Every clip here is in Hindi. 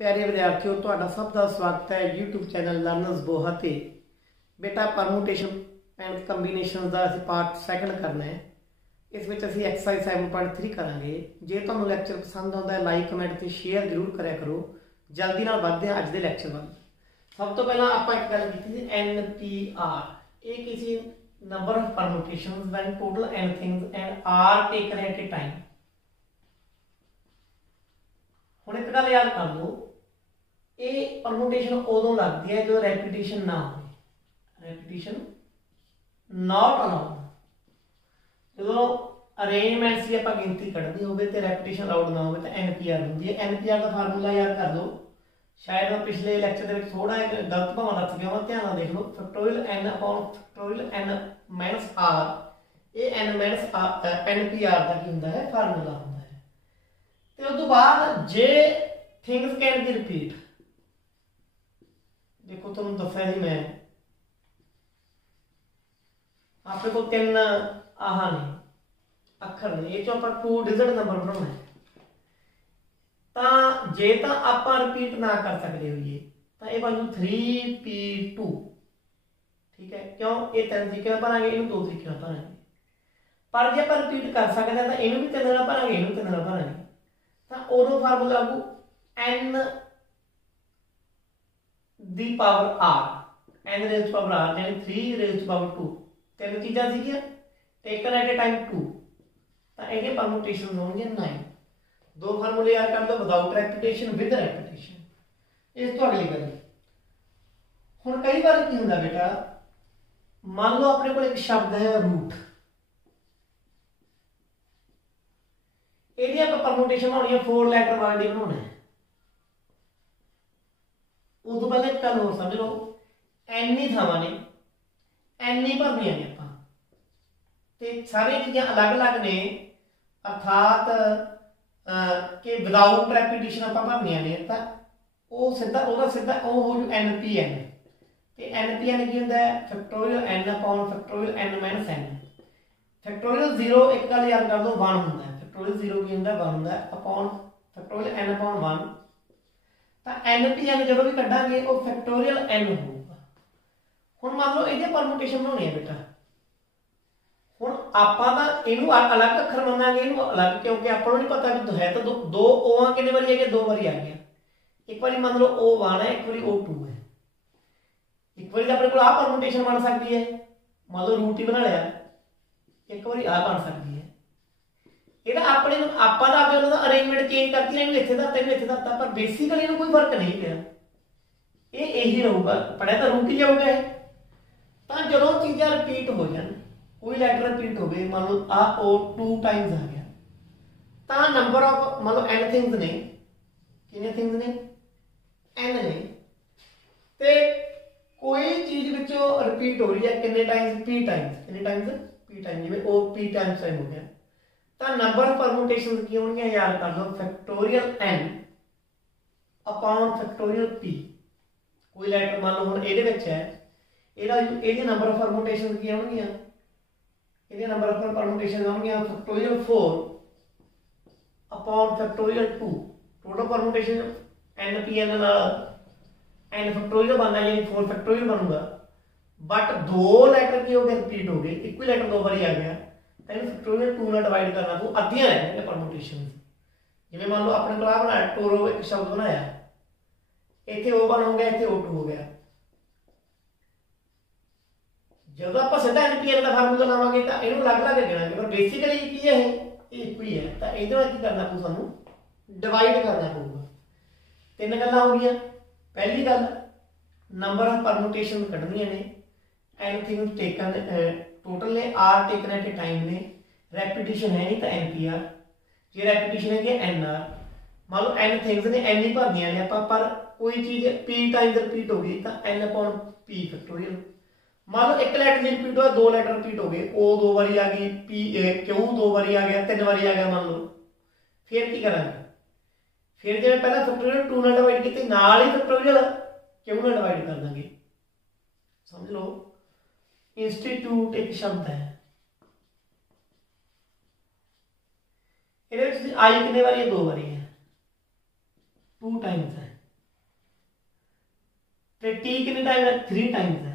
प्यारे विद्यार्थियों, तुहाडा सब का स्वागत है यूट्यूब चैनल लर्नर्स बोहा ते। बेटा परमुटेशन एंड कंबीनेशन का असीं पार्ट सैकंड करना है। इस विच असीं एक्सरसाइज 7.3 करांगे। जे तुहानूं लैक्चर पसंद आउंदा है लाइक कमेंट ते शेयर जरूर करिया करो। जल्दी नाल वधदे हां अज दे लैक्चर वल। सब तो पहला आपां एक गल कीती सी NPR। ये किसी number of permutations when total n things and r taken at a time. हुण एक गल याद कर लो, ये परमुटेशन उदों लगती है जो रेपिटेशन ना हो, रेपिटेशन नॉट अलाउड। जो अरेंजमेंट्स की आपां गिनती कढ़नी होवे ते रेपिटेशन अलाउड ना हो तो NPR होंदी है। NPR का फार्मूला याद कर लो, शायद मैं पिछले लैक्चर में थोड़ा एक गलत भाव रख गया, ध्यान नाल देख लो। Factorial n upon factorial n minus r, ये n माइनस NPR का की हुंदा है फार्मूला हुंदा है। ते उस तो बाद जे थिंग्स कैन बी रिपीट, देखो तुम दस्या जी मैं आपके को तीन आह ने अखर ने, ये आप 2 डिजिट नंबर बनाना है। तो जे तो आप रिपीट ना कर सकते होइए तो यह बन 3p2। ठीक है, क्यों ये 3 तरीके भरांगे, इन 2 तरीके भरांगे। पर जे आप रिपीट कर सकते हैं तो इनू भी 3 भरांगे, इनू 3 भरांगे। तो उदों फार्मूला लागू n the power r, n rays power r यानी 3 रेज़ पावर 2। तीन चीज़ां सीगियां टेकन एट ए टाइम 2, तो ये परमुटेशन होंगे 9। दो फार्मूले याद कर दो, विदाउट रेपिटेशन, विद रेपिटेशन। इस तो अगली गल हुण कई बार की हुंदा बेटा, मान लो अपने को एक शब्द है रूट, ਇਹਦੀ ਆਪਾਂ परमुटेशन बनानी है 4 लैटर वर्ड ही बनाना है। उदों पहले एक गल होर समझ लो, n ही थावां ने, n ही भरनियां ने आपां ते सारी चीज़ां अलग अलग ने, अर्थात कि विदाउट रेपिटेशन आपां भरनियां ने। तो वो सीधा वो हो जू NPN। ते NPN की हुंदा है factorial n upon factorial n minus n। Factorial 0 एक गल याद कर दो 1 हुंदा है, फैक्टोरियल 0 की हुंदा 1 हुंदा है अपॉन फैक्टोरियल n अपॉन 1। तो NPN जो भी कढ़ांगे वो फैक्टोरियल n होगा। हुण मान लो ये परमुटेशन बनाउणी है बेटा, हुण आपां तां इहनूं अलग अखर मंगांगे, इहनूं अलग, क्योंकि आपां नूं नहीं पता कि है तो दो ओ कितने बारी आ गया, 2 बारी आ गया। एक बारी मान लो O1 है, एक बारी O2 है। एक बारी अपने को आ परमुटेशन बन सकती है, मान लो रूट ही बना लिया, एक बारी आ बन सकती है। ये अपने आपां दा आपे उहदा अरेंजमेंट चेंज करती है, इहनूं इत्थे धरता, इहनूं इत्थे धरता, पर बेसिकली इहनूं कोई फर्क नहीं पिया। ये यही रहूगा, पढ़िया तो रूट ही जाऊगा। तो जो चीज़ां रिपीट हो जान, कोई लैटर रिपीट हो गई, मान लो आ O2 टाइम्स आ गया, तो नंबर ऑफ मान लो n थिंग्स ने, कितने थिंग्स ने, n ने, ते कोई चीज विचों रिपीट हो रही है कितने टाइम्स, p टाइम्स, कितने टाइम्स, p टाइम्स, जिवें ओ p टाइम्स टाइम हो गया। तो नंबर ऑफ परमुटेशंस की होंगे, याद कर लो factorial n upon factorial p। कोई लैटर मान लो हुण इहदे विच है, इहदे नंबर ऑफ परमुटेशंस की होणगीਆਂ, इहदे नंबर ऑफ परमुटेशंस होणगीਆਂ factorial 4 upon factorial 2। Total permutation NPN नाल n फैक्टोरियल बनना यानी 4 फैक्टोरियल बनूगा, बट 2 लैटर की हो गए रिपीट हो गए, एक ही लैटर 2 बारी आ गया, तो इन फैक्टोरियल 2 नाल डिवाइड करना पऊ, अद्धियां रहणगीਆਂ परमुटेशन। जिवें मान लो अपने को आ बनाया टोरो, एक शब्द बनाया, इत्थे O1 हो गया, इत्थे O2 हो गया। जब आप सीधा NPN का फार्मूला लावांगे तो इहनूं अलग अलग गिणांगे, पर बेसिकली की है ये एक ही है। तो इहदे नाल की करना पऊ, सानूं डिवाइड करना पऊगा। 3 गल्लां हो गईयां। पहली गल, नंबर ऑफ परमुटेशन कढ़नियां ने, n थिंग्स टेकन टोटल ने, r taken at a time ने, रेपिटेशन है नहीं तो NPR, जे रेपिटेशन है NR। मान लो n थिंग्स ने, n ही भरनियां ने आपां, पर कोई चीज़ p टाइम्स रिपीट हो गई तो n अपॉन p फैक्टोरियल। मान लो एक लैटर नहीं रिपीट हुआ, 2 लैटर रिपीट हो गए, O 2 बारी आ गई, Q 2 बारी आ गया, 3 बारी आ गया मान लो, फिर की करांगे, फिर जिवें पहला फैक्टोरियल 2 नाल डिवाइड कीते, नाल ही फैक्टोरियल Q नाल डिवाइड कर देंगे। समझ लो, इंस्टीट्यूट एक शब्द है, ये आई कितने बारी है, 2 बारी है, 2 टाइम्स है। टी कितने टाइम है 3 टाइम्स है।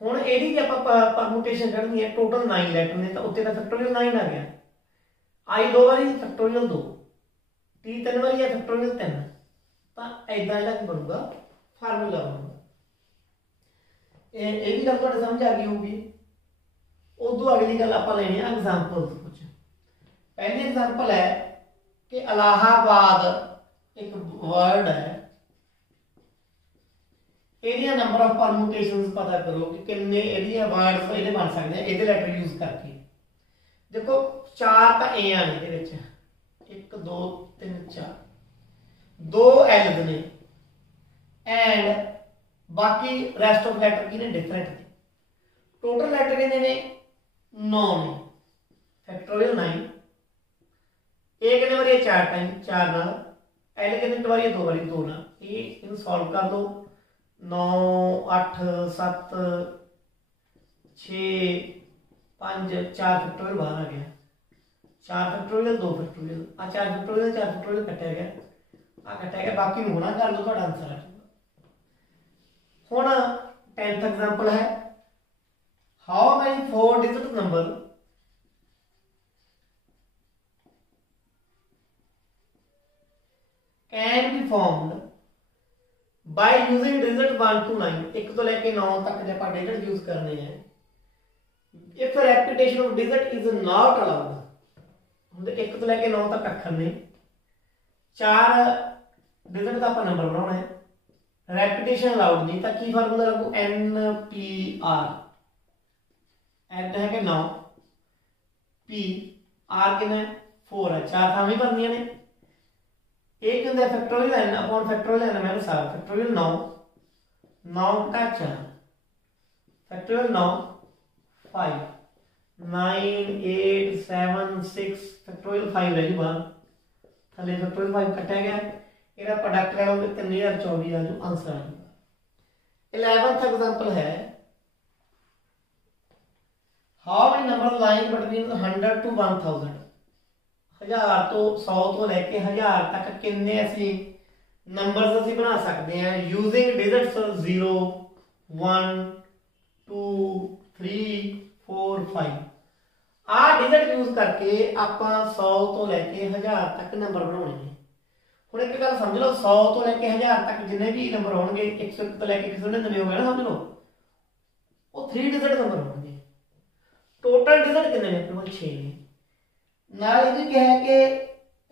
हुण इहदी जे आपां परमुटेशन कढनी है टोटल 9 लैटर ने, तो उत्ते तां फैक्टोरियल 9 आ गया। आई 2 बारी फैक्टोरियल 2, टी 3 बारी है फैक्टोरियल 3, तो इदां इहदा की बनूगा फार्मूला बनूगा। ये भी गल तुहाडे समझ आ गई होगी। उदों अगली गल आपां लेनी है एग्जाम्पल कुछ। पहली एग्जाम्पल है कि इलाहाबाद एक वर्ड है, एरिया नंबर ऑफ परमुटेशंस पता करो कि कितने एरिया वर्ड्स ਇਹਦੇ बन सकते हैं ਇਹਦੇ ਲੈਟਰ यूज करके। देखो 4 ਤਾਂ ए ਆ ਨੇ ਇਹਦੇ ਵਿੱਚ, 1 2 3 4, 2 एल्स ने एंड बाकी रेस्ट ऑफ लैटर की ने डिफरेंट ने। टोटल लैटर कितने ने 9 ने, फैक्टोरियल 9। ए कितने बारी 4 टाइम 4 नाल, एल कितने बारी 2 बारी 2 नाल। ये इनको सॉल्व कर दो, 9 8 7 6 5 4 फैक्टोरियल बाहर आ गया, 4 फैक्टोरियल 2 फैक्टोरियल, आ 4 फैक्टोरियल 4 फैक्टोरियल कटिया गया, आ कटिया गया, बाकी गुणा कर लो, ਤੁਹਾਡਾ आंसर आ जाएगा। हुण 10th एग्जांपल है, how many 4 digit number can be formed by using digit 1 to 9। 1 तो लेके 9 तक जब आप डिजिट यूज करने हैं, if repetition of digit is not allowed. 1 तो लेके 9 तक अखर ने, 4 डिजिट का आप नंबर बनाना है, रेपिटेशन अलाउड नहीं, तो की फार्मूला लगू NPR। एन है कि 9, P R कितना 4 है, 4 थावें भरनियां ने। एक होंगे factorial n upon factorial n minus r, factorial 9 9 का 4 फैक्टोरियल 9 5 9 8 7 6 फैक्टोरियल 5 रह गई बाहर, थले फैक्टोरियल 5 कटा गया, ਇਹਦਾ प्रोडक्ट ले लोगे 3024 आ जो आंसर आ जाएगा। 11th एग्जांपल है, how many number line between 100 to 1000। 1000 तो 100 तो लेके 1000 तक कितने असली नंबर्स ਅਸੀਂ बना सकते हैं यूजिंग डिजिट्स 0 1 2 3 4 5। आ डिजिट यूज करके ਆਪਾਂ 100 तो लेके 1000 तक नंबर बनाने हैं। ਹੁਣ एक गल समझ लो, 100 तो लेके 1000 तक जिन्ने भी नंबर होंगे, 101 तो लेके 199 हो गया ना, समझ लो वो 3 डिजिट नंबर होंगे। टोटल डिजिट कितने ने अपने 6 ने। नाल ये क्या है कि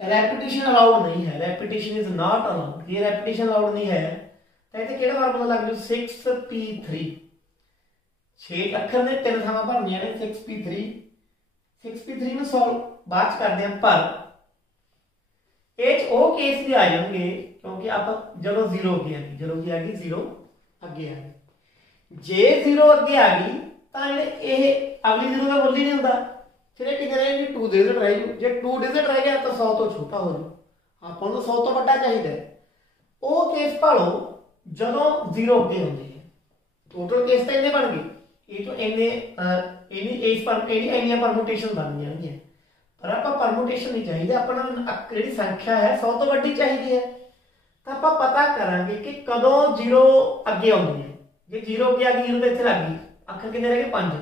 रेपिटेशन अलाउड नहीं है, रेपिटेशन इज नॉट अलाउड। ये रेपिटेशन अलाउड नहीं है तो इथे केड़ा फार्मूला लग जू 6p3। 6 अक्षर ने 3 थावां भरनियां ने, 6p3। 6p3 ਨੂੰ सॉल्व बाद करते हैं, पर केस भी आ जाएंगे क्योंकि आप जब 0 अगे आ गई, जब की आ गई 0 अगे आ गई, जे 0 अगे आ गई तो अगली 0 का मुल ही नहीं होता, फिर कितने रहेगी 2 डिजिट रह जू। जे 2 डिजिट रह गया तो 100 तो छोटा हो जू, आपको 100 तो बड़ा चाहिए। वो केस भालो जो 0 अगे होंगे। टोटल केस तो इन्ने बन गए, ये तो इन्नी परमुटेशन बन जाएंगी, पर आप परमुटेशन नहीं चाहिए, अपना जी संख्या है 100 तो वड्डी चाहिए है, तो आप पता करांगे कि कदों 0 अगे आउंदी है। जे 0 अगे आ गई 0 तो इत्थे लग गई, अखर कितने रह गए 5,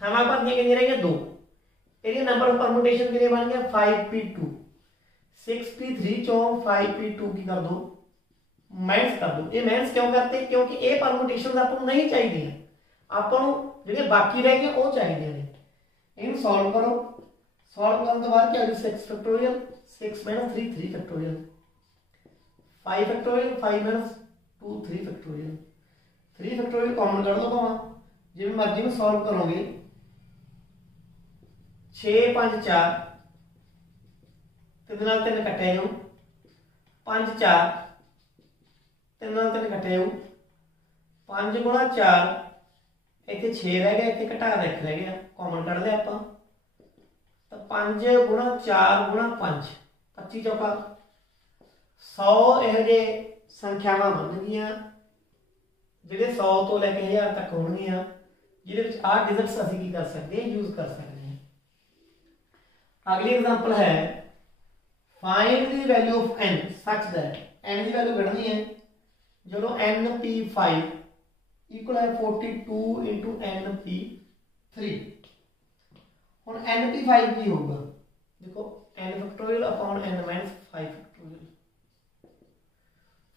थावां भरनियां कितनी रह गई 2। ਇਹਦੀ नंबर ऑफ परमुटेशन कितने बन गया 5p2। 6p3 चों 5p2 की कर दो माइनस कर दो। ये माइनस क्यों करते, क्योंकि ये परमुटेशन आपको नहीं चाहिए, आपको ਜਿਹੜੇ बाकी रह गए वो चाहिए ने। इन्हें सॉल्व करो, सॉल्व करने के बाद क्या 6 factorial 6 minus 3 3 factorial 5 factorial 5 minus 2 3 factorial 3 factorial common कर दो भाव जिवें मर्जी में सॉल्व करोगे। 6 5 4 3 नाल 3 कटे जाओ, 5 4 3 नाल 3 कटे जाओ, 5 गुणा 4 इतने 6 रह गया, इतने घटा 1 रह गया, कॉमन कर लिया आप, तो 5 गुणा 4 गुणा 5 25 चौका 100 ये संख्यावां बन गई ਜਿਹੜੇ 100 तो लेके 1000 तक होणगीਆਂ, ਜਿਹਦੇ ਵਿੱਚ आ डिजिट्स ਅਸੀਂ ਕੀ ਕਰ ਸਕਦੇ ਹਾਂ यूज कर सकते हैं। अगली एग्जांपल है find the value of n such that n की वैल्यू कढनी है जो NP5 इक्वल है 42 इंटू NP3। हुण NP5 की होगा, देखो n factorial upon n minus 5 factorial.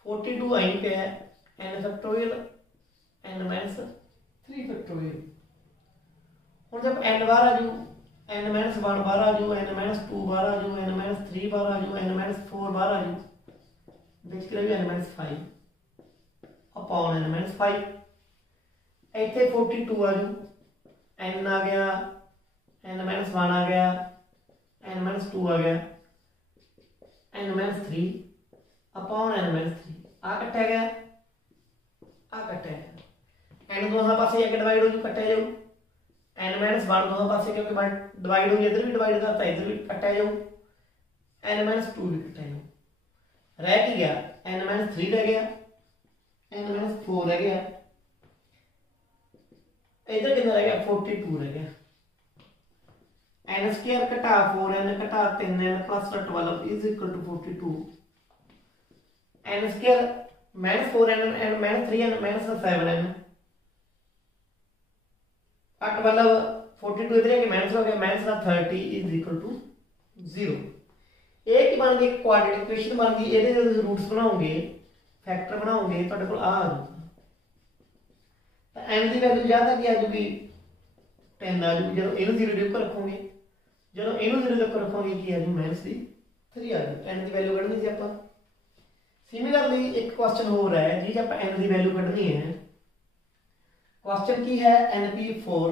42 आई पे है n factorial n minus 3 factorial. हुण जब n बार आ जाऊ, n माइनस 1 बार आ जाऊ, n माइनस 2 बार आ जाऊ, n माइनस 3 बार आ जाऊ, n माइनस 4 बार आ जाऊ, basically n minus 5 upon n minus 5। इतने 42 आ जाऊ, n आ गया, n माइनस 1 आ गया, n माइनस 2 आ गया, n minus 3 upon n minus 3। आ कट्टा गया, आ कट्टा गया, n दोनों पासे जाके डिवाइड हो जाऊ, कट्टा जाऊ। n माइनस 1 दोनों पासे क्योंकि डिवाइड हो गया, इधर भी डिवाइड करता, इधर भी कट्टा जाऊ, n माइनस 2 भी कट्टा जाऊ। रह की गया n माइनस 3 रह गया, n माइनस 4 रह गया, इधर कितना रह गया 42 रह गया। n स्क्वायर घटा 4n घटा 3n plus 12 is equal to 42। n square minus 4n and minus 3n minus 7n का 12 42 इधर के माइनस हो गया, माइनस 30 इज इक्वल टू 0। एक बन गई क्वाड्रेटिक इक्वेशन बन गई, ਇਹਦੇ रूट्स बनाओगे, फैक्टर बनाओगे, ਤੁਹਾਡੇ ਕੋਲ ਆ ਜਾਊਗਾ। ਤਾਂ n ਦੀ ਵੈਲਿਊ ਜ਼ਿਆਦਾ ਕੀ ਆ ਜੂਗੀ 10 ਆ ਜੂਗੀ। ਜਦੋਂ ਇਹਨੂੰ 0 ਦੇ ਉੱਪਰ ਰੱਖੋਗੇ, ਜਦੋਂ ਇਹਨੂੰ 0 ਦੇ ਉੱਪਰ ਰੱਖੋਗੇ ਕੀ ਆ ਜੂ -3 ਆ ਜੂ। n ਦੀ ਵੈਲਿਊ ਕੱਢਣੀ ਸੀ ਆਪਾਂ। सिमिलरली एक क्वेश्चन हो रहा है जी, जब n की वैल्यू कढ़नी है, क्वेश्चन की है NP4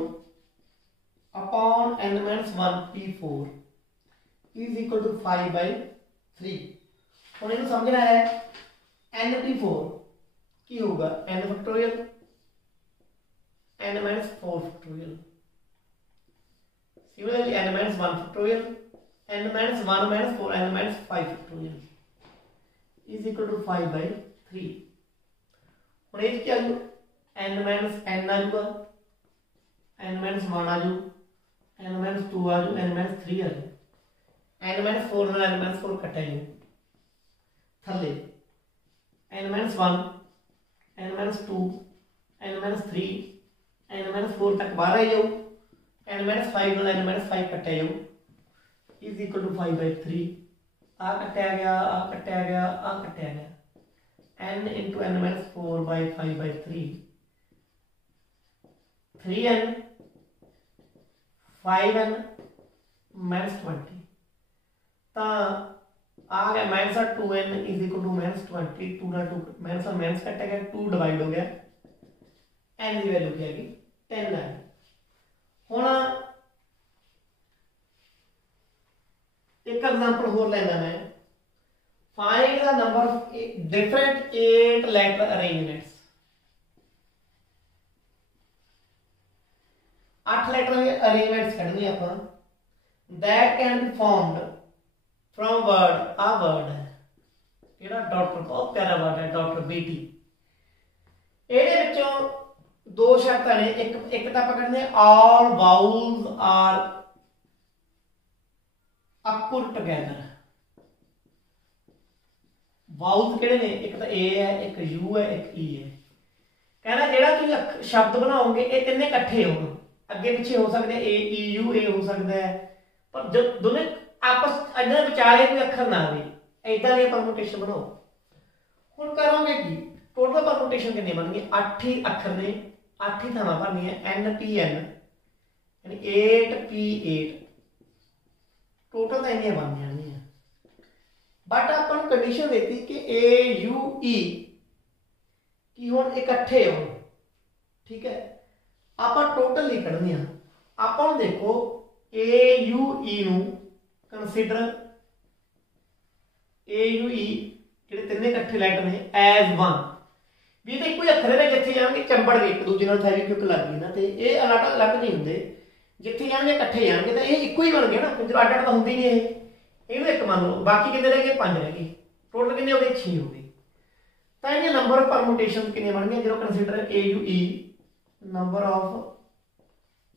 upon n minus 1 P4 is equal to 5/3। हुण इहनूं समझना है NP4 की होगा n factorial n minus 4 factorial, similarly n minus 1 factorial n minus 1 minus 4 n minus 5 factorial is equal to 5/3। ਹੁਣ ਇਹ ਕੀ ਆ ਜੂ n minus n ਆ ਜੂਗਾ, n minus 1 ਆ ਜੂ, n minus 2 ਆ ਜੂ, n minus 3 ਆ ਜੂ, n minus 4 ਨਾਲ n minus 4 ਕੱਟਿਆ ਜੂ ਥੱਲੇ, n minus 1 n minus 2 n minus 3 n minus 4 तक बाहर आ जाऊ, n minus 5 ਨਾਲ n minus 5 ਕੱਟਿਆ ਜਾਊ is equal to 5/3। आ कट्या गया, आ कट्या गया, आ कट्या गया, n into n minus 4 by 5/3, 3n 5n minus 20। तो आ गया minus 2n is equal to minus 20, 2 ना 2 माइनस और माइनस कट गया, 2 डिवाइड हो गया, n की वैल्यू क्या है 10 है। हुण एक एग्जांपल होर लेना मैं, find the number of different 8 letter arrangements. 8 letter के अरेंजमेंट्स कढने अपन that can be formed from word. आ वर्ड है जेड़ा डॉक्टर, बहुत प्यारा वर्ड है डॉक्टर बेटी। ਇਹਦੇ ਵਿੱਚੋਂ दो शर्तां ने, एक ਤਾਂ ਆਪਾਂ ਕਹਿੰਦੇ all vowels are occur together. Vowels किहड़े ने, एक तो ए है, एक यू है, एक ई है। कहना जेड़ा तुसीं शब्द बनाओगे ये तिन्ने इकट्ठे हो, अगे पिछे हो सकते हैं, ए ई यू ए हो सकता है, पर जो दोनों आपस इन्हां विचाले कोई अखर ना आवे, इदां दी परमुटेशन बनाओ। हुण करोगे की, टोटल परमुटेशन कितने बन गए 8 ही अखर ने, 8 ही थावां भरनी है, NP9 यानी 8P8 टोटल तो इन्नियां बन जानियां। बट अपन कंडीशन देती कि AUE की हुण इकट्ठे हो, ठीक है। आप टोटल नहीं कढ़नी, आप देखो AUE नूं कंसीडर, AUE जिहड़े तिन्ने इकट्ठे लैटर ने एज वन, भी तो कोई अखर ने जिथे जाएंगे चंबड़ गए एक दूजे नाल फेविक्विक लग गई ना, तो ये अलग अलग नहीं होंगे, जिथे जाएंगे इकट्ठे जाएंगे तो ये इक्को ही बन गए ना, जो अड अड तो होंगे नहीं, ये एक मान लो, बाकी कितने रह गए 5 रह गए, टोटल कितने हो गए 6 हो गए। तो ये नंबर ऑफ परमुटेशन कितने बन गए जो consider AUE, number of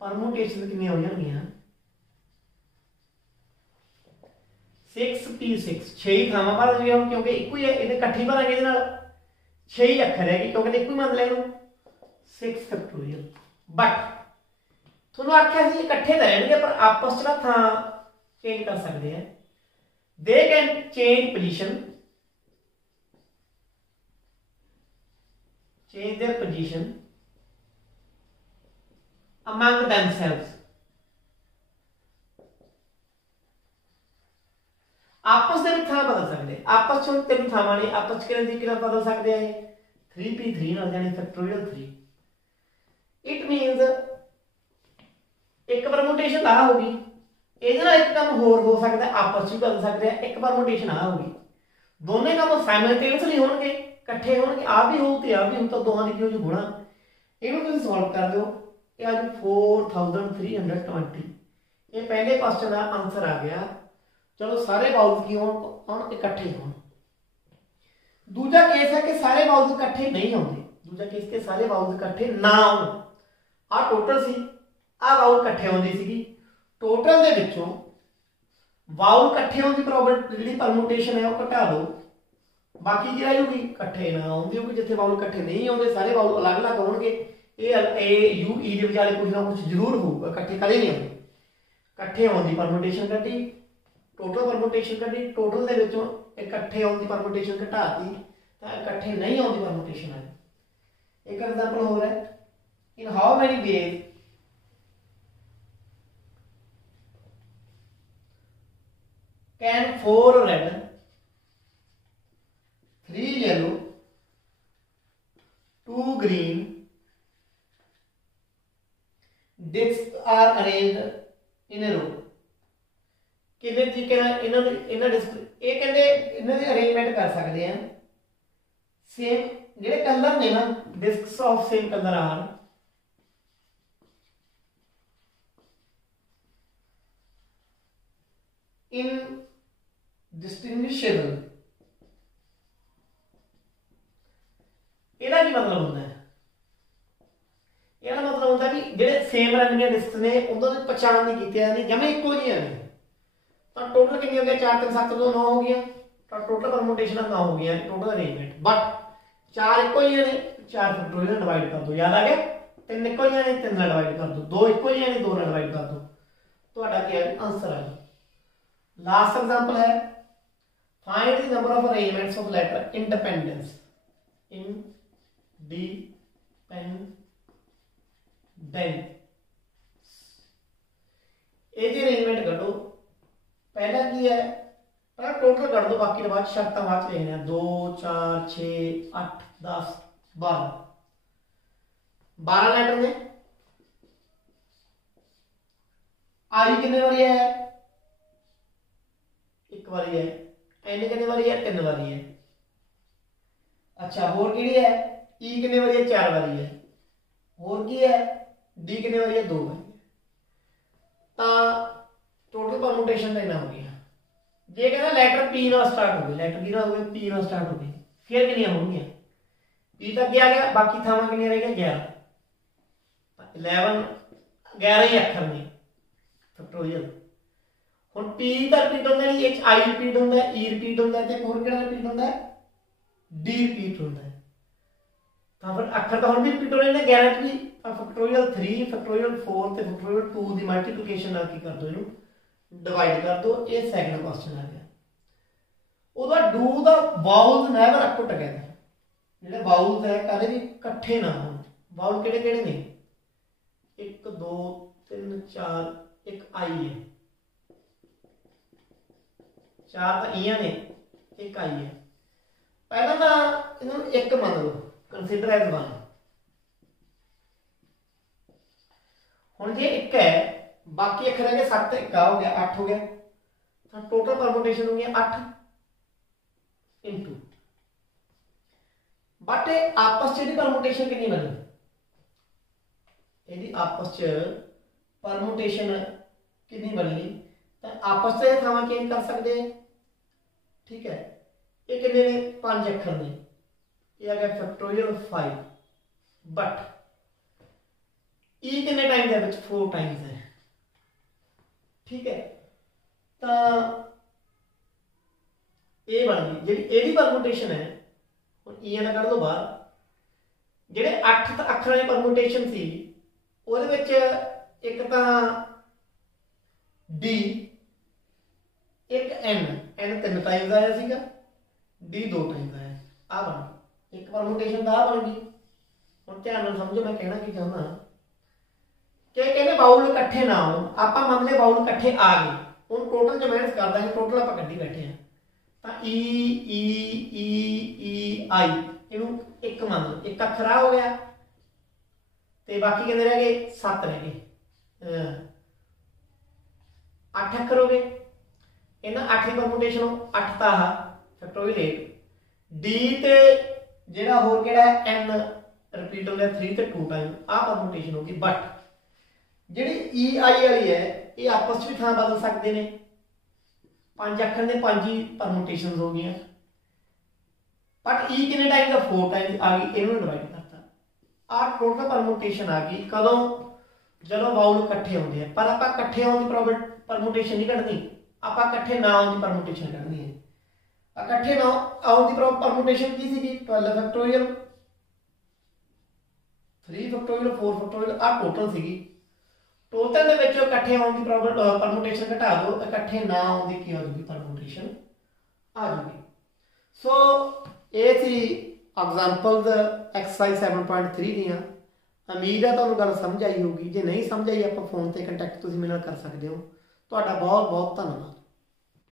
permutation कितनी हो जाएंगी 6P6, 6 ही थावां भर जाएंगे क्योंकि इक्को ही है, इन्हें इकट्ठी भरांगे, 6 ही अखर है क्योंकि एक ही मान लें 6 फैक्टोरियल। बट थोड़ा आख्या सी इकट्ठे तो रहेंगे पर आपस च ना थां चेंज कर सकते हैं। They can change position, change their position among themselves। आपस ਦੇ ਵਿੱਚ ਥਾਂ ਬਦਲ ਸਕਦੇ, ਆਪਸ ਚ ਤਿੰਨ ਥਾਵਾਂ ਨੇ ਆਪਸ ਚ ਕਿਹੜੇ ਤਰੀਕੇ ਨਾਲ ਬਦਲ ਸਕਦੇ ਆ ਇਹ 3p3 ਨਾਲ ਜਾਨੀ ਫੈਕਟੋਰੀਅਲ 3। ਇਟ ਮੀਨਸ ਇੱਕ ਪਰਮੁਟੇਸ਼ਨ ਆ ਹੋਗੀ, ਇਹਦੇ ਨਾਲ ਇੱਕ ਕੰਮ ਹੋਰ ਹੋ ਸਕਦਾ ਆਪਸ ਚ ਬਦਲ ਸਕਦੇ ਆ। ਇੱਕ ਪਰਮੁਟੇਸ਼ਨ ਆ ਹੋਗੀ, ਦੋਨੇ ਕੰਮ ਸਾਈਮਲਟੇਨੀਅਸਲੀ ਹੋਣਗੇ, ਇਕੱਠੇ ਹੋਣਗੇ, ਆ ਵੀ ਹੋਊ ਤੇ ਆ ਵੀ ਹੋਊ ਤਾਂ ਦੋਹਾਂ ਦੀ ਕੀ ਹੋ ਜੂ ਗੁਣਾ। ਇਹਨੂੰ ਤੁਸੀਂ ਸੋਲਵ ਕਰ ਦਿਓ। ਇਹ ਅੱਜ 4320 ਇਹ ਪਹਿਲੇ ਕੁਐਸਚਨ ਦਾ ਆਨਸਰ ਆ ਗਿਆ। चलो सारे वाउल्स की होण इकट्ठे होण। दूजा केस है कि सारे वाउल्स इकट्ठे नहीं होंगे। दूजा केस के सारे वाउल्स इकट्ठे ना होण। आ टोटल सी आ वाउल इकट्ठे होंदी सीगी, टोटल दे विचों वाउल इकट्ठे होने की प्रोबेबिलिटी जिहड़ी परमुटेशन है वो घटा दो, बाकी जी रहूगी इकट्ठे ना आउंदी होगी। जिथे वाउल इकट्ठे नहीं आउंदे सारे वाउल अलग अलग होणगे। ए यू ई दे विचाले कुछ ना कुछ जरूर होऊगा, इकट्ठे कदे नहीं आउंदे। इकट्ठे होने की परमुटेशन कड्ढी, टोटल परमुटेशन कड्ढी, टोटल दे विचों इकट्ठे होने की परमुटेशन घटाती तो इकट्ठे नहीं आउंदी परमुटेशन आई। एक एग्जांपल हो रहा है, in how many ways can 4 red 3 yellow 2 green discs are arranged in a row। कितने तरीके इन्होंने डिस्क ये कहते इन्होंने अरेंजमेंट कर सकते हैं। सेम जेडे कलर ने ना discs of same colour are indistinguishable. ਇਹਦਾ ਕੀ मतलब ਹੁੰਦਾ है? ਇਹਦਾ मतलब ਹੁੰਦਾ ਵੀ ਜਿਹੜੇ ਸੇਮ ਰੰਗ ਦੀਆਂ ਡਿਸਕਸ ਨੇ ਉਹਨਾਂ ਦੀ ਪਛਾਣ ਨਹੀਂ ਕੀਤੀ ਜਾਂਦੀ, ਜਮੇ ਇੱਕੋ ਜਿਹੀਆਂ ਨੇ। तो टोटल कितनी हो गया 4 3 7 2 9 हो गया, तो टोटल परमुटेशन 9 हो गया टोटल अरेंजमेंट। बट 4 इको ही ने 4 फैक्टोरियल डिवाइड कर दो, याद आ गया। 3 इको ही ने 3 डिवाइड कर दो, 2 इको ही ने 2 डिवाइड कर दो, तो क्या है आंसर आ गया। लास्ट एग्जांपल है find the number of arrangements of letter independence in डी पेन बेन। ये अरेंजमेंट करो। पहला की है पहला टोटल कर दो, बाकी बाद शर्त बाद लिखना 2 4 6 8 10 12 12 लेटर ने। आई कितने बारी है? एक बारी है। एन कितने बारी है? 3 बारी है। अच्छा होर किहड़ी है? ई कितने बारी है? 4 बारी है। होर की है? डी कितने बारी है? 2 बारी है। तो टोटल परमुटेशन इतना हो गया। जे कहना लैटर पी ना स्टार्ट हो गई, लैटर की ना हो गई पी ना स्टार्ट हो गई, फिर कितनी होंगी? पी तक क्या गया, बाकी थावां कितनी रह गया 11 11 ही अखर ने फैक्टोरियल। हुण पी तक रिपीट होंदा है, एच आई रिपीट होंदा है, ई रिपीट होंदा है, ते होर किहड़ा रिपीट होंदा है? डी रिपीट होंदा है। तो फिर अखर तो हुण भी रिपीट हो रहे ने 11 च भी। फैक्टोरियल 3 फैक्टोरियल 4 ते फैक्टोरियल 2 की मल्टीप्लिकेशन नाल की कर दो, इनू डिवाइड कर दो। ये सेकंड क्वेश्चन आ गया। ਉਹਦਾ do the vowels never up together. ਜਿਹੜੇ ਵਾउल्स है कदे भी इकट्ठे ना होण। वाउल ਕਿਹੜੇ ਕਿਹੜੇ ਨੇ? 1 2 3 4 एक आई है, 4 ਤਾਂ ਈਆਂ ਨੇ, ਇੱਕ आई है। ਪਹਿਲਾਂ ਤਾਂ ਇਹਨਾਂ ਨੂੰ ਇੱਕ ਮੰਨ ਲਓ, ਕੰਸੀਡਰ ਐਜ਼ 1। ਹੁਣ ਜੇ ਇੱਕ है बाकी अखर है 7 1 हो गया 8 हो गया, तो टोटल परमुटेशन हो गया 8 इंटू। बट आपस च परमुटेशन कितनी बनी? यदि आपस च परमुटेशन कितनी बनी तो आपस से थावां चेंज कर सकते हैं। ठीक है, ये कितने ने 5 अखर ने, ये आ गया फैक्टोरियल 5। बट ई कितने टाइम्स है? 4 टाइम्स है। ठीक है, तो ये बन गई जी एडी परमुटेशन है ਹੁਣ ਈ ਐਨ ਕੱਢ ਦੋ ਬਾਹਰ। ਜਿਹੜੇ 8 ਅੱਖਰਾਂ ਦੀ ਪਰਮੂਟੇਸ਼ਨ ਸੀ ਉਹਦੇ ਵਿੱਚ ਇੱਕ ਤਾਂ ਡੀ, ਇੱਕ ਐਨ। ਐਨ 3 ਟਾਈਮਸ ਆਇਆ ਸੀਗਾ, ਡੀ 2 ਟਾਈਮਸ ਆਇਆ। ਆ ਬਣ ਗਈ ਇੱਕ ਪਰਮੂਟੇਸ਼ਨ ਦਾ, ਆ ਬਣ ਗਈ। ਹੁਣ ਧਿਆਨ ਨਾਲ ਸਮਝੋ ਮੈਂ ਕਹਿਣਾ ਕੀ ਚਾਹੁੰਦਾ ਕਿ ਕਹਿੰਦੇ ਬਾਉਲ ਇਕੱਠੇ ਨਾ ਹੋਣ। ਆਪਾਂ ਮੰਨ ਲਏ ਬਾਉਲ ਇਕੱਠੇ ਆ ਗਏ, ਹੁਣ ਟੋਟਲ ਚ ਮਿਹਨਤ ਕਰ ਦਾਂਗੇ, ਟੋਟਲ ਆਪਾਂ ਕੱਢੀ ਬੈਠੇ ਆ ਤਾਂ ਈ ਈ ਈ ਈ ਆਈ, ਇਹਨੂੰ ਇੱਕ ਮੰਨ ਲਓ, ਇੱਕ ਅੱਖਰ ਆ ਹੋ ਗਿਆ ਤੇ ਬਾਕੀ ਕਿੰਨੇ ਰਹਿ ਗਏ? 7 ਰਹਿ ਗਏ। 8 ਅੱਖਰ ਹੋ ਗਏ। ਇਹਨਾਂ 8 ਦੀ ਪਰਮੂਟੇਸ਼ਨ 8 ਤਾਂ ਆ ਫੈਕਟੋਰੀਅਲ 8, ਡੀ ਤੇ ਜਿਹੜਾ ਹੋਰ ਕਿਹੜਾ ਹੈ ਐਨ ਰਿਪੀਟ ਹੋ ਗਿਆ 3 ਤੇ 2 ਟਾਈਮ, ਆ ਪਰਮੂਟੇਸ਼ਨ ਹੋ ਗਈ। ਬਟ ਜਿਹੜੀ ਈ ਆਈ ਵਾਲੀ ਹੈ ਇਹ ਆਪਸ ਵਿੱਚ ਥਾਂ ਬਦਲ ਸਕਦੇ ਨੇ। 5 ਅੱਖਰ ਦੇ 5 ਹੀ ਪਰਮੂਟੇਸ਼ਨਸ ਹੋ ਗਈਆਂ। ਬਟ ਈ ਕਿੰਨੇ ਟਾਈਮ ਦਾ? 4 ਟਾਈਮ ਆ ਗਈ, ਇਹਨੂੰ ਡਿਵਾਈਡ ਕਰਤਾ। ਆ ਟੋਟਲ ਪਰਮੂਟੇਸ਼ਨ ਆ ਗਈ ਕਦੋਂ? ਜਦੋਂ ਬਾਉਲ ਇਕੱਠੇ ਆਉਂਦੇ ਆ। ਪਰ ਆਪਾਂ ਇਕੱਠੇ ਆਉਣ ਦੀ ਪਰਮੂਟੇਸ਼ਨ ਨਹੀਂ ਕੱਢਣੀ, ਆਪਾਂ ਇਕੱਠੇ ਨਾ ਆਉਣ ਦੀ ਪਰਮੂਟੇਸ਼ਨ ਕੱਢਣੀ ਹੈ। ਇਕੱਠੇ ਨਾ ਆਉਣ ਦੀ ਪਰਮੂਟੇਸ਼ਨ ਕੀ ਸੀਗੀ? 12 ਫੈਕਟੋਰੀਅਲ, 3 ਫੈਕਟੋਰੀਅਲ, 4 ਫੈਕਟੋਰੀਅਲ, ਆ ਟੋਟਲ ਸੀਗੀ। ਟੋਟਲ ਦੇ ਵਿੱਚ ਇਕੱਠੇ ਆਉਣ ਦੀ ਪਰਮੂਟੇਸ਼ਨ ਘਟਾ ਦਿਓ, ਇਕੱਠੇ ਨਾ ਆਉਣ ਦੀ ਕੀ ਹੋ ਜੂਗੀ? ਪਰਮੂਟੇਸ਼ਨ ਆ ਜੂਗੀ। ਸੋ ਇਹ ਸੀ ਐਗਜ਼ਾਮਪਲਸ ਐਕਸਰਸਾਈਜ਼ 7.3 ਦੀਆਂ। ਉਮੀਦ ਹੈ ਤੁਹਾਨੂੰ ਗੱਲ ਸਮਝ ਆਈ ਹੋਊਗੀ। ਜੇ ਨਹੀਂ ਸਮਝ ਆਈ ਆਪਾਂ ਫੋਨ ਤੇ ਕੰਟੈਕਟ ਤੁਸੀਂ ਮੇਰੇ ਨਾਲ ਕਰ ਸਕਦੇ ਹੋ। ਤੁਹਾਡਾ ਬਹੁਤ ਬਹੁਤ ਧੰਨਵਾਦ।